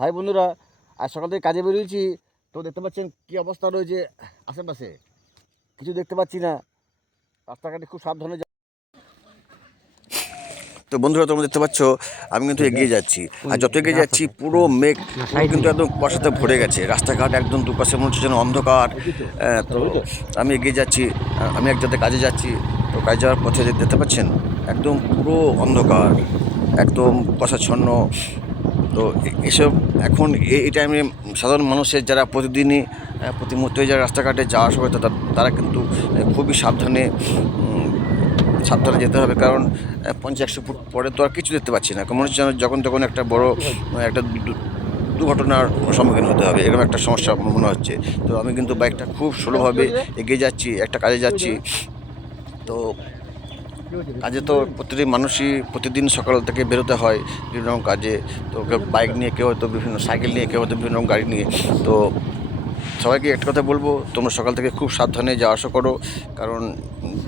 High বন্ধুরা আজ সকাল থেকে কাজে বেরিয়েছি। তো দেখতে পাচ্ছেন কী অবস্থা রয়েছে আশেপাশে। কিছু দেখতে পাচ্ছি না। রাস্তাঘাটে খুব সাবধানে যা- তো বন্ধুরা তোমরা দেখতে পাচ্ছ আমি কিন্তু এগিয়ে যাচ্ছি। আর যত এগিয়ে যাচ্ছি পুরো মেঘ কিন্তু একদম কুয়াশাতে ভরে গেছে। রাস্তাঘাট একদম দুপাশে মনে হচ্ছে যেন অন্ধকার। তো আমি এগিয়ে যাচ্ছি আমি এক জায়গাতে কাজে যাচ্ছি। তো কাজে যাওয়ার পথে দেখতে পাচ্ছেন একদম পুরো অন্ধকার একদম কুয়াশাচ্ছন্ন। তো এসব এখন এই- টাইমে সাধারণ মানুষের যারা প্রতিদিনই প্রতি মুহূর্তে যারা রাস্তাঘাটে যাওয়া আসা করে তারা- কিন্তু খুবই সাবধানে সাবধানে যেতে হবে। কারণ পঞ্চাশ একশো ফুট পরে তো আর কিছু দেখতে পাচ্ছি না। মনে হচ্ছে যখন তখন একটা বড় একটা দুর্ঘটনার সম্মুখীন হতে হবে। এরকম একটা সমস্যা মনে হচ্ছে। তো আমি কিন্তু বাইকটা খুব স্লোভাবে এগিয়ে যাচ্ছি একটা কাজে যাচ্ছি। তো কাজে তো প্রতিটি মানুষই প্রতিদিন সকাল থেকে বেরোতে হয় বিভিন্ন রকম কাজে। তো কেউ বাইক নিয়ে, কেউ হয়তো বিভিন্ন সাইকেল নিয়ে, কেউ হয়তো বিভিন্ন রকম গাড়ি নিয়ে। তো সবাইকে একটা কথা বলব, তোমরা সকাল থেকে খুব সাবধানে যাওয়া আসা করো। কারণ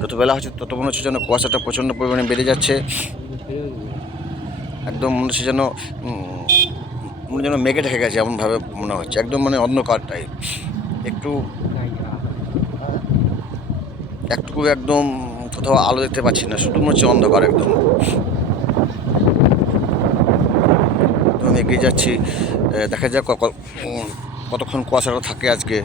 যত বেলা হচ্ছে তত মনে হচ্ছে যেন কুয়াশাটা প্রচণ্ড পরিমাণে বেড়ে যাচ্ছে। একদম মনে হচ্ছে যেন মনে যেন মেঘে ঢেকে গেছে এমনভাবে মনে হচ্ছে। একদম মানে অন্ধকার টাইপ একটু একটু একদম কোথাও আলো দেখতে পাচ্ছি না, শুধু মনে হচ্ছে অন্ধকার একদম। এগিয়ে যাচ্ছি। দেখা যাক কতক্ষণ কুয়াশাটা থাকে আজকে।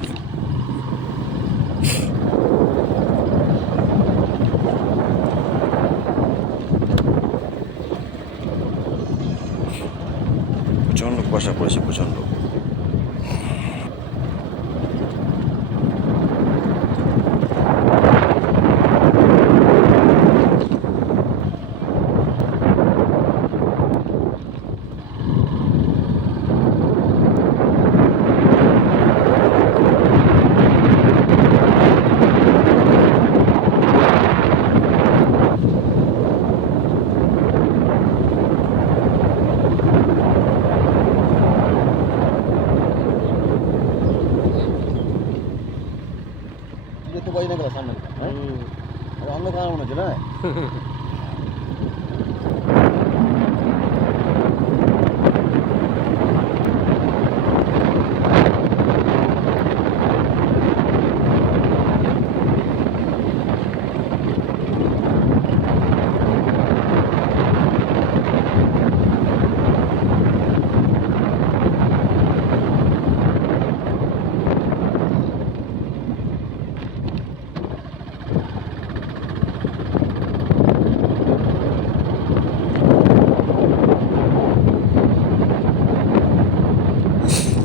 প্রচণ্ড কুয়াশা পড়েছে, প্রচণ্ড। দেখতে পাই না কেন সামনে হ্যাঁ অন্ধকার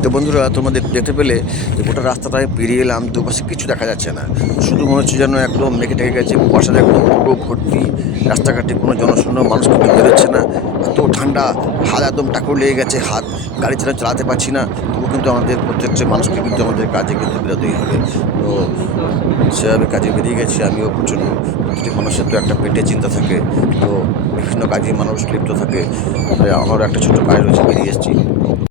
তো বন্ধুরা তোমাদের দেখতে পেলে যে গোটা রাস্তাটা আমি পেরিয়ে এলাম, দুপাশে কিছু দেখা যাচ্ছে না। শুধু মনে হচ্ছে যেন একদম মেঘে ঢেকে গেছে, কুয়াশা একদম পুরো ভর্তি। রাস্তাঘাটে কোনো জনশূন্য, মানুষ কিন্তু বেরোচ্ছে না। এত ঠান্ডা, হাত একদম টাকুর লেগে গেছে, হাত গাড়ি ছাড়া চালাতে পারছি না। তবু কিন্তু আমাদের প্রত্যেকটা মানুষকে কিন্তু আমাদের কাজে কিন্তু বেরোতেই হবে। তো সেভাবে কাজে বেরিয়ে গেছি, আমিও প্রচণ্ড প্রতিটি মানুষের তো একটা পেটে চিন্তা থাকে। তো বিভিন্ন কাজে মানুষ লিপ্ত থাকে। আমারও একটা ছোটো কাজ রয়েছে, বেরিয়ে এসেছি।